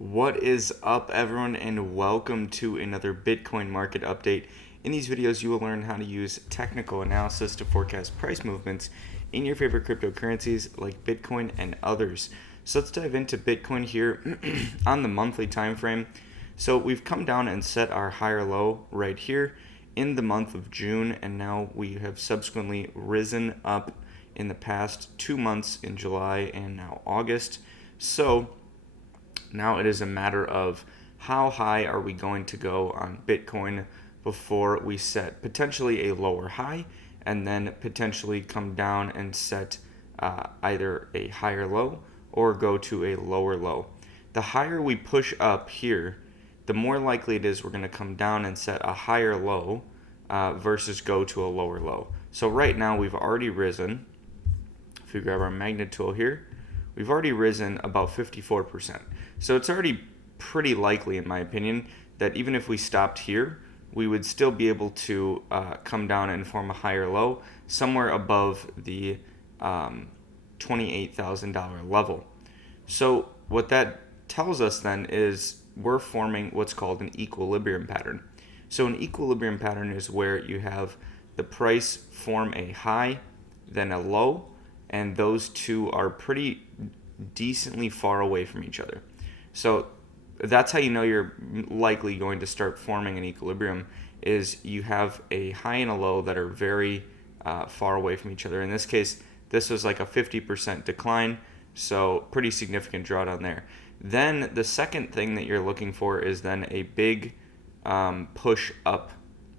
What is up, everyone, and welcome to another Bitcoin market update. In these videos, you will learn how to use technical analysis to forecast price movements in your favorite cryptocurrencies like Bitcoin and others. So let's dive into Bitcoin here on the monthly time frame. So we've come down and set our higher low right here in the month of June, and now we have subsequently risen up in the past 2 months in July and now August. So now it is a matter of how high are we going to go on Bitcoin before we set potentially a lower high and then potentially come down and set either a higher low or go to a lower low. The higher we push up here, the more likely it is we're going to come down and set a higher low versus go to a lower low. So right now we've already risen. If we grab our magnet tool here, we've already risen about 54%. So it's already pretty likely, in my opinion, that even if we stopped here, we would still be able to come down and form a higher low somewhere above the $28,000 level. So what that tells us then is we're forming what's called an equilibrium pattern. So an equilibrium pattern is where you have the price form a high, then a low, and those two are pretty decently far away from each other. So that's how you know you're likely going to start forming an equilibrium, is you have a high and a low that are very far away from each other. In this case, this was like a 50% decline, so pretty significant drawdown there. Then the second thing that you're looking for is then a big push up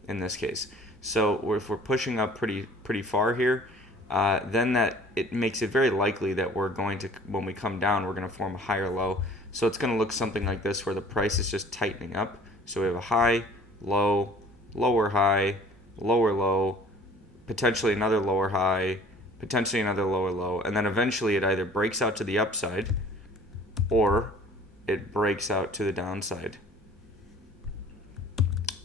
in this case. So if we're pushing up pretty far here, then that it makes it very likely that we're going to, when we come down, we're going to form a higher low. So it's going to look something like this, where the price is just tightening up. So we have a high, low, lower high, lower low, potentially another lower high, potentially another lower low, and then eventually it either breaks out to the upside or it breaks out to the downside.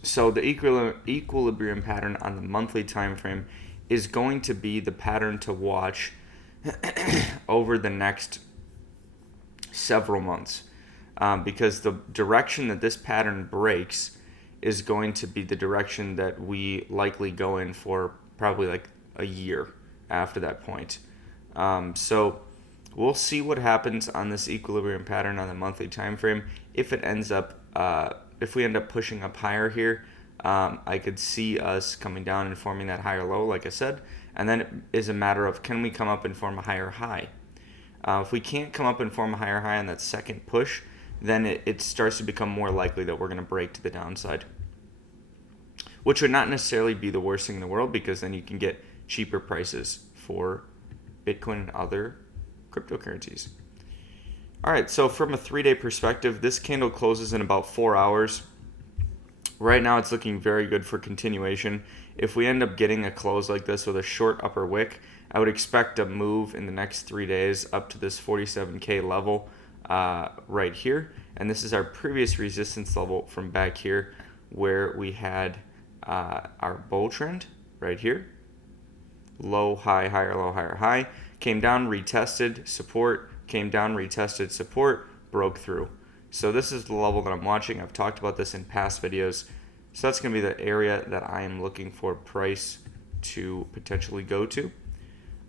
So the equilibrium pattern on the monthly time frame is going to be the pattern to watch over the next several months, because the direction that this pattern breaks is going to be the direction that we likely go in for probably like a year after that point. So we'll see what happens on this equilibrium pattern on the monthly time frame. If it ends up, if we end up pushing up higher here, I could see us coming down and forming that higher low, like I said, and then it is a matter of, can we come up and form a higher high? If we can't come up and form a higher high on that second push, then it starts to become more likely that we're going to break to the downside, which would not necessarily be the worst thing in the world, because then you can get cheaper prices for Bitcoin and other cryptocurrencies. All right, so from a 3-day perspective, this candle closes in about 4 hours. Right now, it's looking very good for continuation. If we end up getting a close like this with a short upper wick, I would expect a move in the next 3 days up to this 47K level right here. And this is our previous resistance level from back here, where we had our bull trend right here. Low, high, higher, low, higher, high. Came down, retested support, came down, retested support, broke through. So this is the level that I'm watching. I've talked about this in past videos. So that's going to be the area that I am looking for price to potentially go to.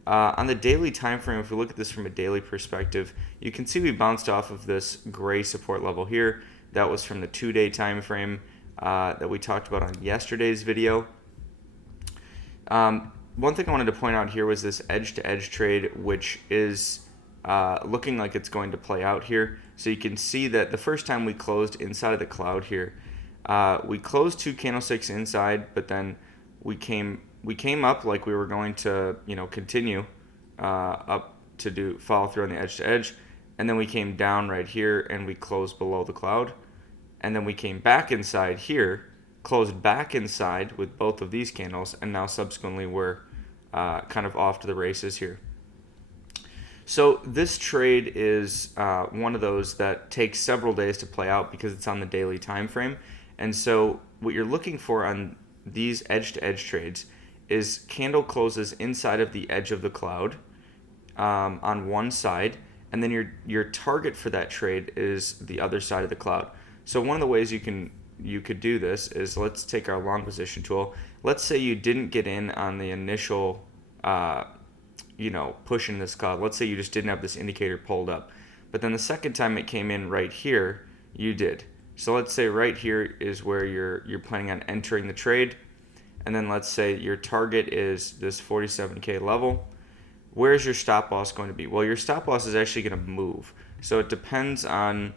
On the daily time frame, if we look at this from a daily perspective, you can see we bounced off of this gray support level here. That was from the 2-day time frame that we talked about on yesterday's video. One thing I wanted to point out here was this edge-to-edge trade, which is looking like it's going to play out here. So you can see that the first time we closed inside of the cloud here, we closed 2 candlesticks inside, but then we came up like we were going to, continue up to follow through on the edge to edge, and then we came down right here and we closed below the cloud, and then we came back inside here, closed back inside with both of these candles, and now subsequently we're kind of off to the races here. So this trade is one of those that takes several days to play out because it's on the daily time frame. And so what you're looking for on these edge-to-edge trades is candle closes inside of the edge of the cloud on one side, and then your target for that trade is the other side of the cloud. So one of the ways you could do this is, let's take our long position tool. Let's say you didn't get in on the initial push in this cloud. Let's say you just didn't have this indicator pulled up, but then the second time it came in right here, you did. So let's say right here is where you're planning on entering the trade, and then let's say your target is this 47K level. Where's your stop loss going to be? Well, your stop loss is actually going to move. So it depends on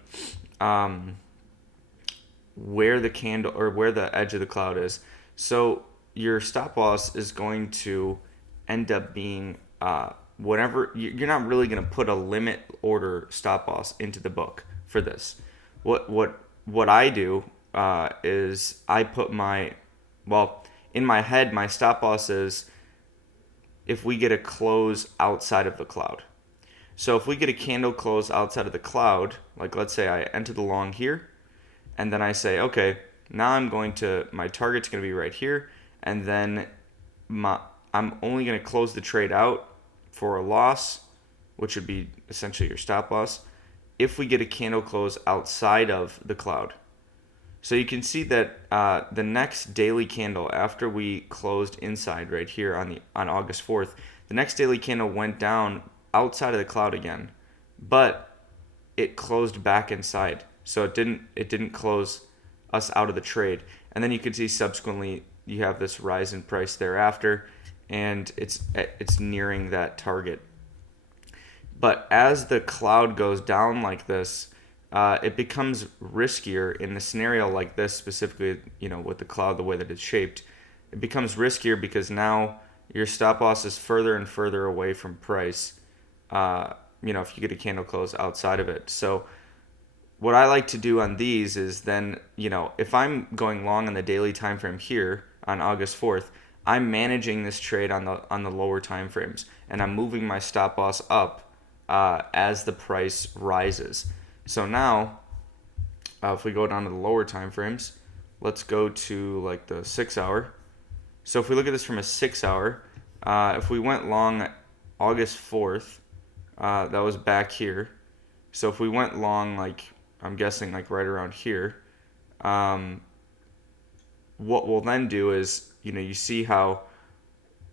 where the candle or where the edge of the cloud is. So your stop loss is going to end up being whatever. You're not really going to put a limit order stop loss into the book for this. What I do is I put in my head, my stop loss is if we get a close outside of the cloud. So if we get a candle close outside of the cloud, like let's say I enter the long here, and then I say, okay, now my target's going to be right here, and then I'm only going to close the trade out for a loss, which would be essentially your stop loss, if we get a candle close outside of the cloud. So you can see that the next daily candle after we closed inside right here on August 4th, the next daily candle went down outside of the cloud again, but it closed back inside. So it didn't close us out of the trade. And then you can see subsequently you have this rise in price thereafter, and it's nearing that target. But as the cloud goes down like this, it becomes riskier in the scenario like this, specifically, with the cloud, the way that it's shaped. It becomes riskier because now your stop loss is further and further away from price, if you get a candle close outside of it. So what I like to do on these is then, if I'm going long on the daily time frame here on August 4th, I'm managing this trade on the lower time frames, and I'm moving my stop loss up as the price rises. So now, if we go down to the lower time frames, let's go to like the 6 hour. So if we look at this from a 6 hour, if we went long August 4th, that was back here. So if we went long, like I'm guessing like right around here, what we'll then do is, you see how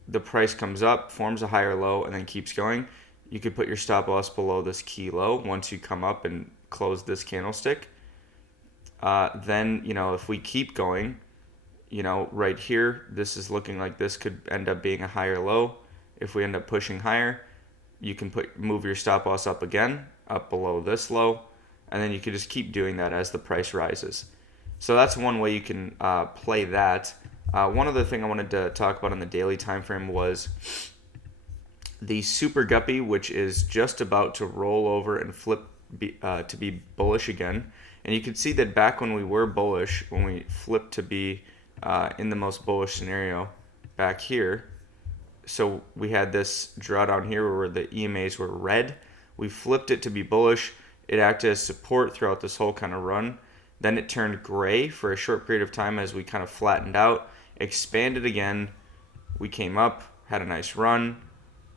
the price comes up, forms a higher low, and then keeps going. You could put your stop loss below this key low once you come up and close this candlestick. Then, if we keep going, right here, this is looking like this could end up being a higher low. If we end up pushing higher, you can move your stop loss up again, up below this low, and then you can just keep doing that as the price rises. So that's one way you can play that. One other thing I wanted to talk about on the daily time frame was the super guppy, which is just about to roll over and flip to be bullish again. And you can see that back when we were bullish, when we flipped to be in the most bullish scenario back here, so we had this drawdown here where the EMAs were red. We flipped it to be bullish. It acted as support throughout this whole kind of run. Then it turned gray for a short period of time as we kind of flattened out, expanded again. We came up, had a nice run,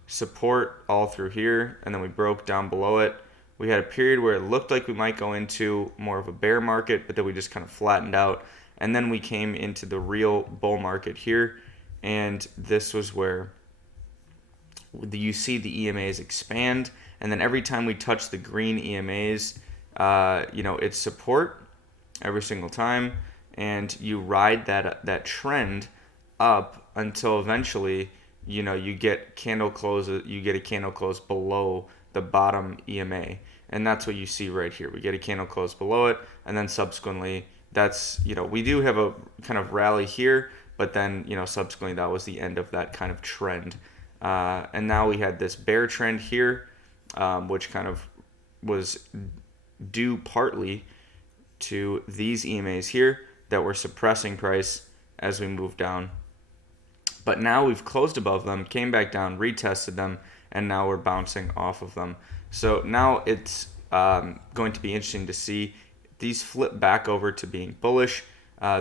support all through here, and then we broke down below it. We had a period where it looked like we might go into more of a bear market, but then we just kind of flattened out. And then we came into the real bull market here, and this was where you see the EMAs expand, and then every time we touch the green EMAs, it's support every single time, and you ride that trend up until eventually, you get a candle close below the bottom EMA, and that's what you see right here. We get a candle close below it, and then subsequently, that's we do have a kind of rally here, but then subsequently that was the end of that kind of trend. And now we had this bear trend here, which kind of was due partly to these EMAs here that were suppressing price as we moved down. But now we've closed above them, came back down, retested them, and now we're bouncing off of them. So now it's going to be interesting to see these flip back over to being bullish.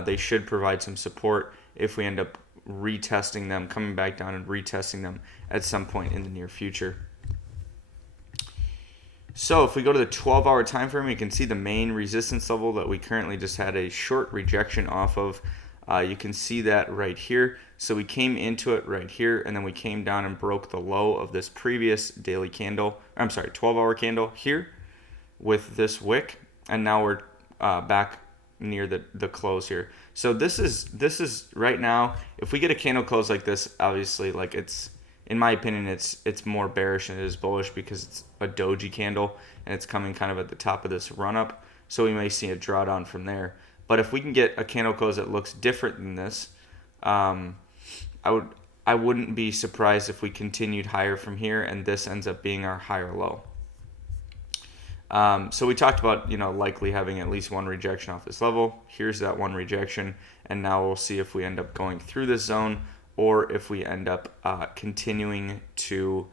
They should provide some support if we end up retesting them, coming back down and retesting them at some point in the near future. So if we go to the 12-hour time frame, you can see the main resistance level that we currently just had a short rejection off of. You can see that right here. So we came into it right here, and then we came down and broke the low of this previous daily candle. I'm sorry, 12-hour candle here with this wick, and now we're back near the close here. So this is right now. If we get a candle close like this, obviously, like it's, in my opinion, it's more bearish than it is bullish because it's a doji candle and it's coming kind of at the top of this run up. So we may see a drawdown from there. But if we can get a candle close that looks different than this, I wouldn't be surprised if we continued higher from here and this ends up being our higher low. So we talked about, likely having at least one rejection off this level. Here's that one rejection, and now we'll see if we end up going through this zone or if we end up continuing to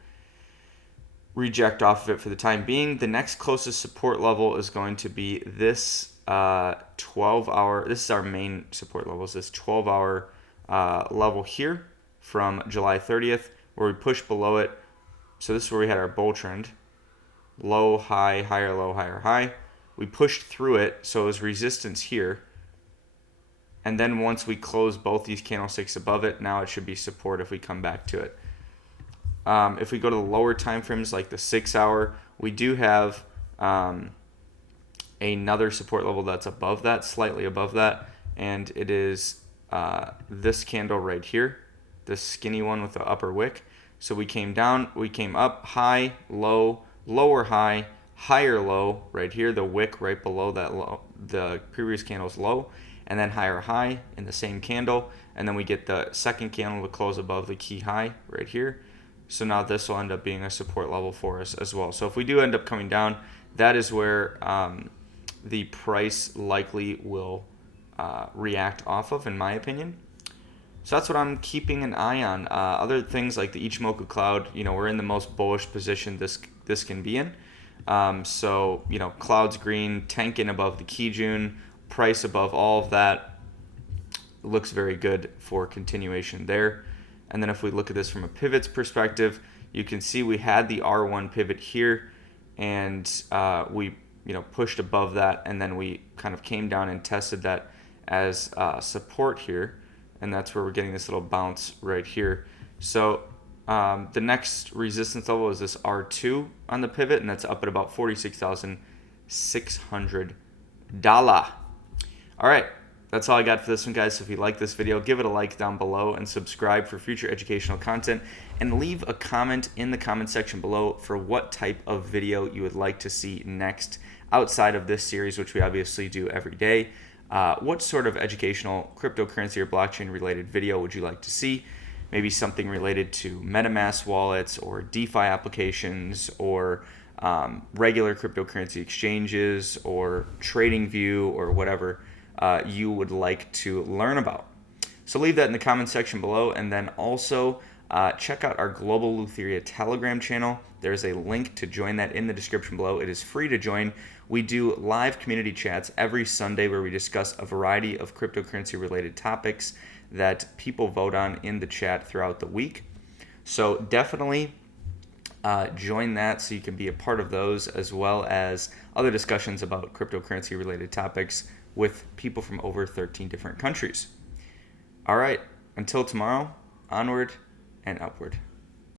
reject off of it for the time being. The next closest support level is going to be this 12-hour. This is our main support levels. This 12-hour level here from July 30th, where we push below it. So this is where we had our bull trend. Low, high, higher, low, higher, high. We pushed through it, so it was resistance here. And then once we close both these candlesticks above it, now it should be support if we come back to it. If we go to the lower time frames, like the 6-hour, we do have another support level that's above that, slightly above that, and it is this candle right here, this skinny one with the upper wick. So we came down, we came up, high, low, lower high, higher low right here, the wick right below that low, the previous candle's low, and then higher high in the same candle, and then we get the second candle to close above the key high right here. So now this will end up being a support level for us as well. So if we do end up coming down, that is where the price likely will react off of, in my opinion. So that's what I'm keeping an eye on. Other things like the Ichimoku cloud, we're in the most bullish position this can be in. So, clouds green, tanking above the Kijun, price above all of that. Looks very good for continuation there. And then if we look at this from a pivots perspective, you can see we had the R1 pivot here, and we pushed above that, and then we kind of came down and tested that as support here, and that's where we're getting this little bounce right here. So the next resistance level is this R2 on the pivot, and that's up at about $46,600. All right, that's all I got for this one, guys. So if you like this video, give it a like down below and subscribe for future educational content, and leave a comment in the comment section below for what type of video you would like to see next outside of this series, which we obviously do every day. What sort of educational cryptocurrency or blockchain related video would you like to see? Maybe something related to MetaMask wallets or DeFi applications, or regular cryptocurrency exchanges, or TradingView, or whatever you would like to learn about. So leave that in the comment section below, and then also check out our Global Leutheria Telegram channel. There's a link to join that in the description below. It is free to join. We do live community chats every Sunday where we discuss a variety of cryptocurrency related topics that people vote on in the chat throughout the week. So definitely join that so you can be a part of those, as well as other discussions about cryptocurrency related topics with people from over 13 different countries. All right, until tomorrow, onward and upward.